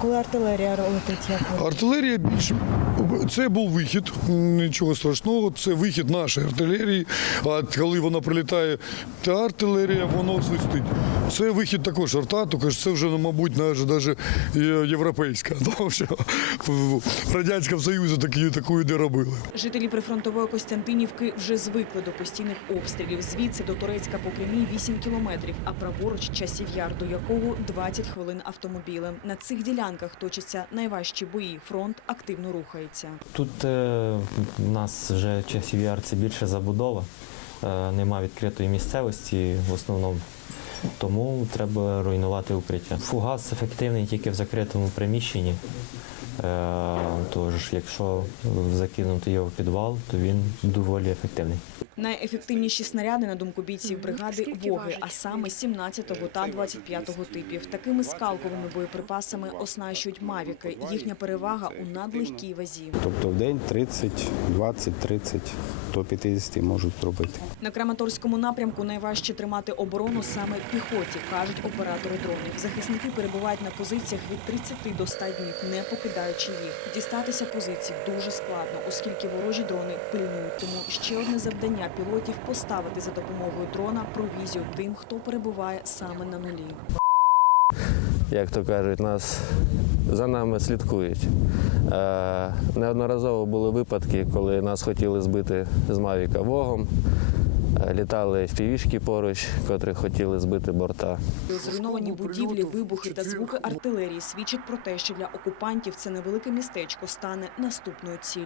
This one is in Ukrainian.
коли артилерія летить, як? Артилерія більше це був вихід, нічого страшного. Це вихід нашої артилерії. А коли вона прилітає, та артилерія, воно свистить. Це вихід також арта, тільки ж це вже, ну, мабуть, навіть, навіть європейська. Тому що в Радянському Союзі такі, таку не робили. Жителі прифронтової Костянтинівки вже звикли до постійних обстрілів. Звідси до Турецька по прямій 8 кілометрів, а праворуч часів яр, до якого 20 хвилин автомобілем. На цих ділянках точаться найважчі бої. Фронт активно рухається. Тут е, у нас вже часів яр це більше забудова, е, нема відкритої місцевості в основному. Тому треба руйнувати укриття. Фугас ефективний тільки в закритому приміщенні. Е, Тож, якщо закинути його в підвал, то він доволі ефективний. Найефективніші снаряди, на думку бійців бригади, воги, а саме 17-го та 25-го типів. Такими скалковими боєприпасами оснащують мавіки. Їхня перевага у надлегкій вазі. Тобто в день 30, 20, 30 до 50 можуть зробити. На Краматорському напрямку найважче тримати оборону саме піхоті, кажуть оператори дронів. Захисники перебувають на позиціях від 30 до 100 днів, не покидаючи їх. Дістатися позицій дуже складно, оскільки ворожі дрони пильнують. Тому ще одне завдання пілотів поставити за допомогою дрона провізію тим, хто перебуває саме на нулі. як то кажуть, нас за нами слідкують. Неодноразово були випадки, коли нас хотіли збити з Мавіка вогом. Е, Літали фівішки поруч, котрі хотіли збити борта. Зруйновані будівлі, вибухи та звуки артилерії свідчать про те, що для окупантів це невелике містечко стане наступною ціллю.